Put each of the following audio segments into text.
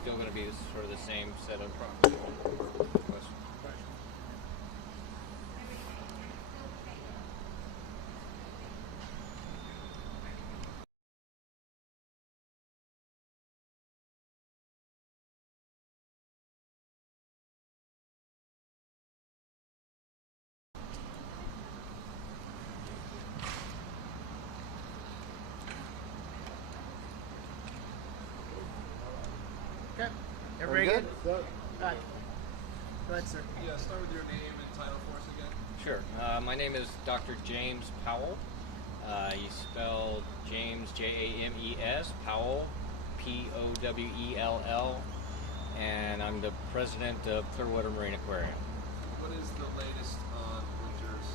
still going to be sort of the same set of questions. Okay. Everybody good? All right. Go ahead, sir. Yeah, start with your name and title for us again. Sure. My name is Dr. James Powell. You spell James James, Powell, Powell, and I'm the president of Clearwater Marine Aquarium. What is the latest on winter's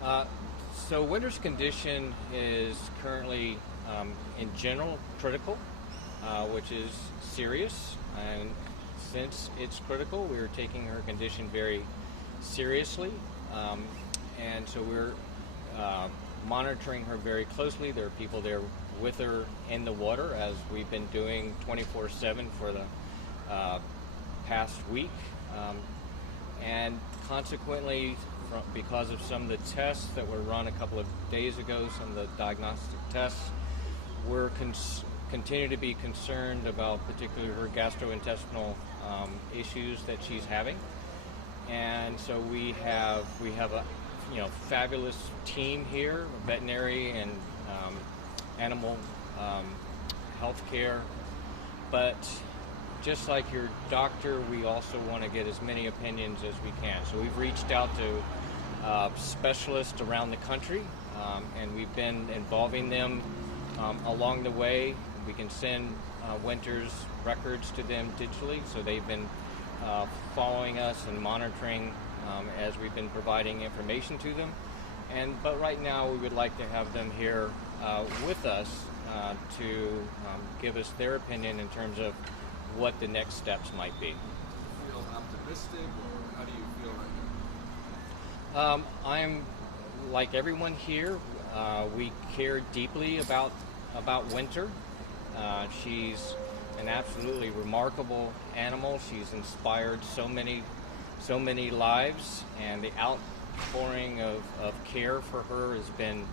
condition? So winter's condition is currently, in general, critical, which is serious. And since it's critical, we're taking her condition very seriously. And so we're monitoring her very closely. There are people there with her in the water, as we've been doing 24/7 for the past week. And consequently, because of some of the tests that were run a couple of days ago, some of the diagnostic tests, we're continue to be concerned about particularly her gastrointestinal issues that she's having. And so we have a fabulous team here, veterinary and animal health care. But just like your doctor, we also want to get as many opinions as we can. So we've reached out to specialists around the country, and we've been involving them along the way. We can send Winter's records to them digitally, so they've been following us and monitoring as we've been providing information to them. But right now we would like to have them here with us to give us their opinion in terms of what the next steps might be. Do you feel optimistic, or how do you feel right now? I'm like everyone here. We care deeply about Winter. She's an absolutely remarkable animal. She's inspired so many lives, and the outpouring of care for her has been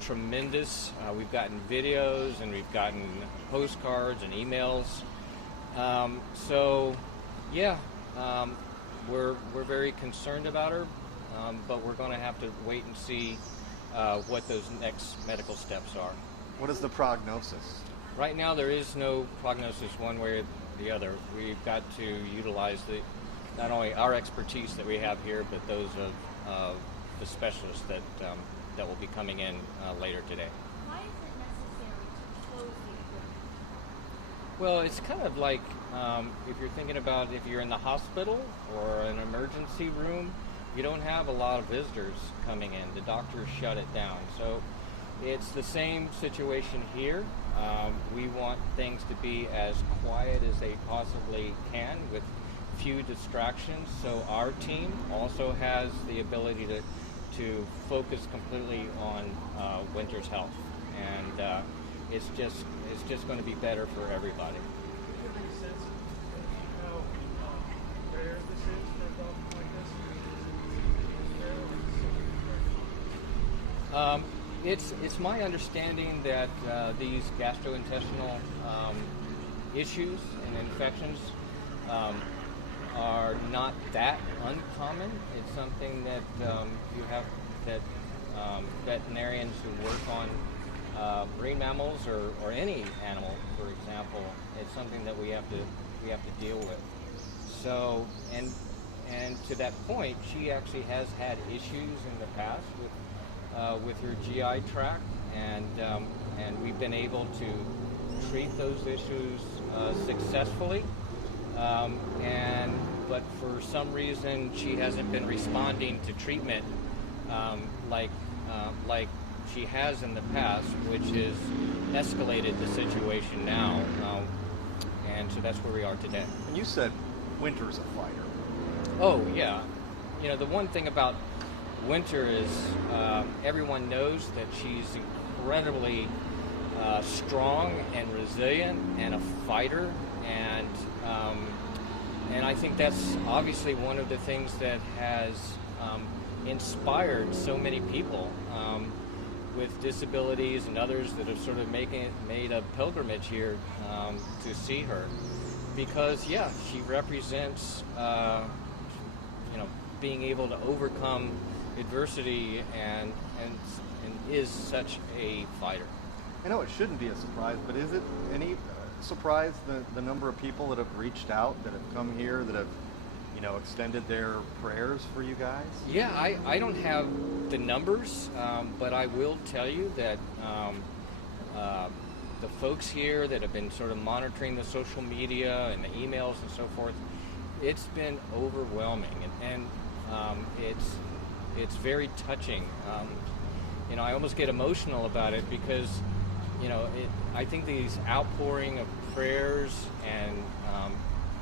tremendous. We've gotten videos, and we've gotten postcards and emails. We're very concerned about her, but we're going to have to wait and see what those next medical steps are. What is the prognosis? Right now, there is no prognosis one way or the other. We've got to utilize not only our expertise that we have here, but those of the specialists that will be coming in later today. Why is it necessary to close the aquarium? Well, it's kind of like if you're thinking about if you're in the hospital or an emergency room, you don't have a lot of visitors coming in. The doctors shut it down. So it's the same situation here. We want things to be as quiet as they possibly can with few distractions. So our team also has the ability to focus completely on Winter's health, and it's just going to be better for everybody. Does it make sense how rare this is for a dolphin like this? It's my understanding that these gastrointestinal issues and infections are not that uncommon. It's something that veterinarians who work on marine mammals or any animal, for example, it's something that we have to deal with. So and to that point, she actually has had issues in the past with her GI tract, and we've been able to treat those issues successfully. But for some reason, she hasn't been responding to treatment like she has in the past, which has escalated the situation now. And so that's where we are today. And you said Winter's a fighter. Oh, yeah. You know, the one thing about Winter is everyone knows that she's incredibly strong and resilient and a fighter, and I think that's obviously one of the things that has inspired so many people with disabilities and others that have sort of made a pilgrimage here to see her, because she represents being able to overcome adversity and is such a fighter. I know it shouldn't be a surprise, but is it any surprise the number of people that have reached out, that have come here, that have extended their prayers for you guys? Yeah, I don't have the numbers, but I will tell you that the folks here that have been sort of monitoring the social media and the emails and so forth, it's been overwhelming, and it's very touching. I almost get emotional about it because I think these outpouring of prayers and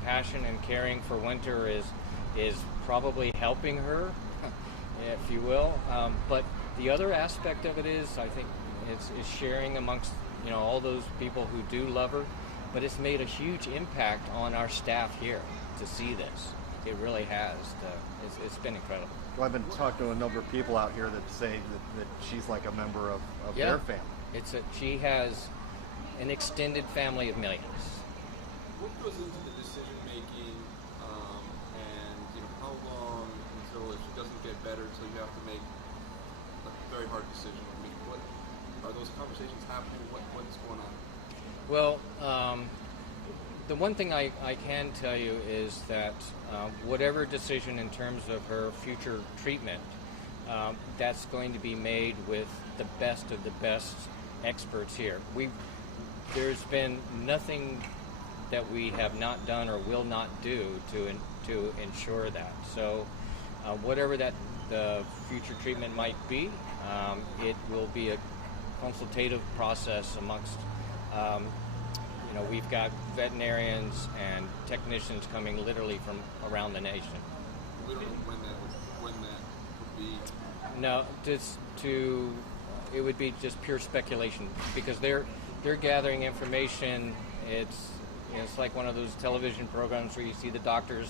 passion and caring for Winter is probably helping her, if you will. But the other aspect of it is, I think, is sharing amongst all those people who do love her. But it's made a huge impact on our staff here to see this. It really has. It's been incredible. Well, I've been talking to a number of people out here that say that she's like a member of their family. She has an extended family of millions. What goes into the decision making, and how long until, if she doesn't get better, until you have to make a very hard decision? What are those conversations happening? What's going on? Well, the one thing I can tell you is that whatever decision in terms of her future treatment, that's going to be made with the best of the best experts here. There's been nothing that we have not done or will not do to ensure that. So whatever the future treatment might be, it will be a consultative process amongst we've got veterinarians and technicians coming literally from around the nation. We don't know when that would be. No, it would be just pure speculation because they're gathering information. It's like one of those television programs where you see the doctors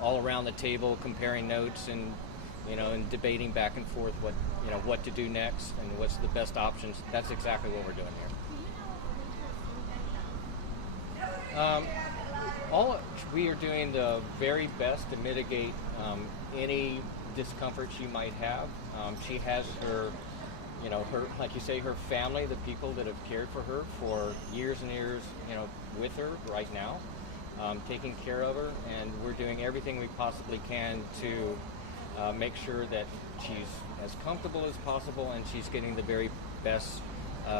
all around the table comparing notes and and debating back and forth what to do next and what's the best options. That's exactly what we're doing here. We are doing the very best to mitigate any discomfort she might have. She has her, like you say, her family, the people that have cared for her for years and years, with her right now, taking care of her, and we're doing everything we possibly can to make sure that she's as comfortable as possible and she's getting the very best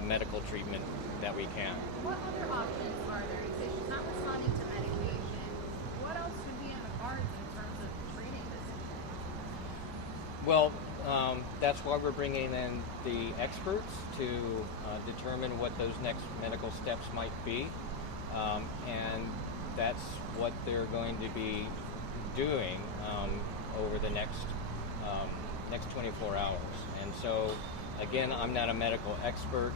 medical treatment that we can. What other options are there? You say she's not responding to medication. What else would be in the cards in terms of treating this? Well, that's why we're bringing in the experts to determine what those next medical steps might be, and that's what they're going to be doing over the next 24 hours. And so, again, I'm not a medical expert,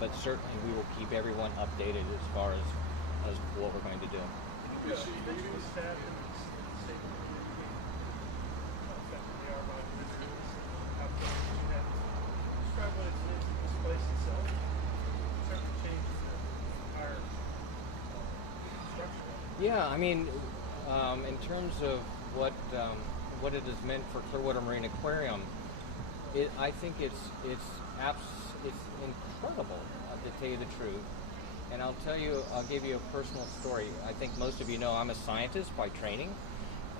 but certainly we will keep everyone updated as far as what we're going to do. The new staff in the state community, they are my visitors. Describe what it's in this place itself. Certainly changes the entire structure. Yeah, I mean, in terms of what it has meant for Clearwater Marine Aquarium, I think it's incredible, to tell you the truth. And I'll give you a personal story. I think most of you know I'm a scientist by training,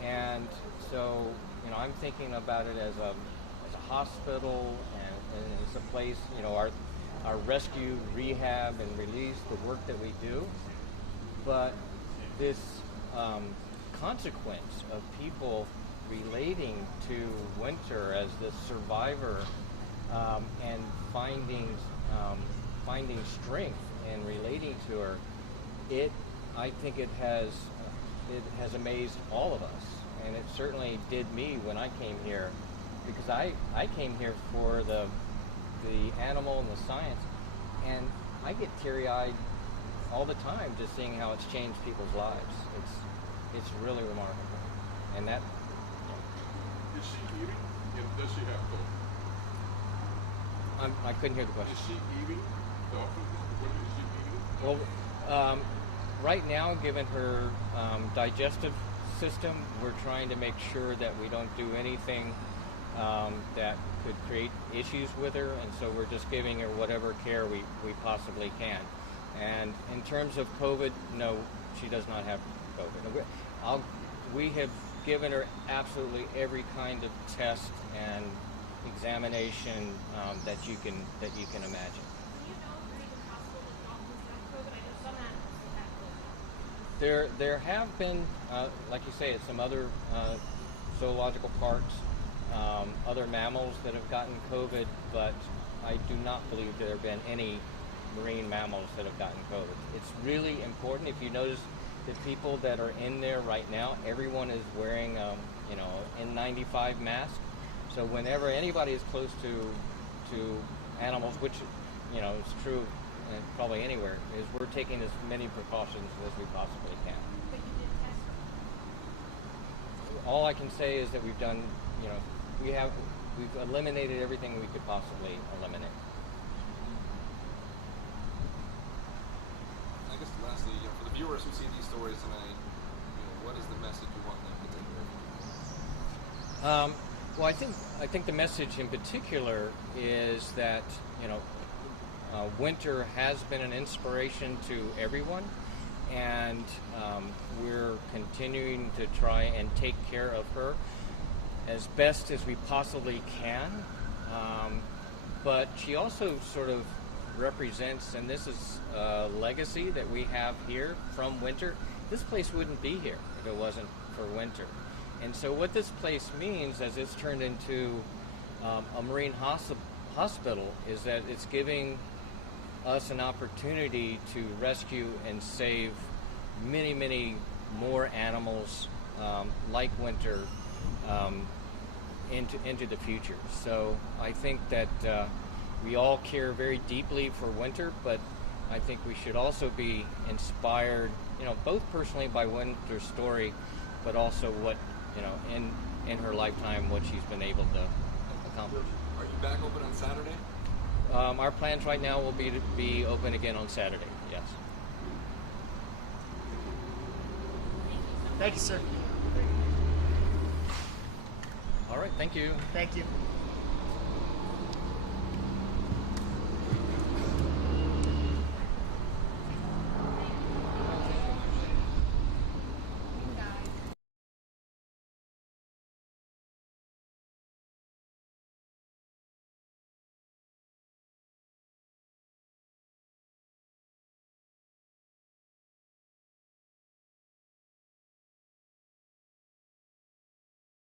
and so I'm thinking about it as a hospital and as a place. Our rescue, rehab, and release, the work that we do. But this consequence of people relating to Winter as the survivor and finding strength and relating to her, I think it has amazed all of us, and it certainly did me when I came here, because I came here for the animal and the science, and I get teary-eyed all the time just seeing how it's changed people's lives. It's really remarkable, and that. Is she eating? And does she have COVID? I couldn't hear the question. Is she eating? Dolphin? What is she eating? Well, right now, given her digestive system, we're trying to make sure that we don't do anything that could create issues with her, and so we're just giving her whatever care we possibly can. And in terms of COVID, no, she does not have COVID. We have given her absolutely every kind of test and examination that you can imagine. Do you know if it's even possible that dolphins have COVID? I know some animals have COVID. There have been, like you say, some other zoological parks, other mammals that have gotten COVID, but I do not believe there have been any marine mammals that have gotten COVID. It's really important. If you notice the people that are in there right now, everyone is wearing, N95 mask. So whenever anybody is close to animals, which, is true probably anywhere, is we're taking as many precautions as we possibly can. But you did test them. All I can say is that we've done, we've eliminated everything we could possibly eliminate. I guess lastly, for the viewers who see these stories tonight, what is the message you want them to take away? Well, I think the message in particular is that winter has been an inspiration to everyone, and we're continuing to try and take care of her as best as we possibly can. But she also sort of represents, and this is a legacy that we have here from winter. This place wouldn't be here if it wasn't for winter. And so what this place means, as it's turned into a marine hospital, is that it's giving us an opportunity to rescue and save many, many more animals like winter into the future. So I think that we all care very deeply for winter, but I think we should also be inspired, both personally by Winter's story, but also what, in her lifetime, what she's been able to accomplish. Are you back open on Saturday? Our plans right now will be to be open again on Saturday, yes. Thank you, sir. All right, thank you. Thank you.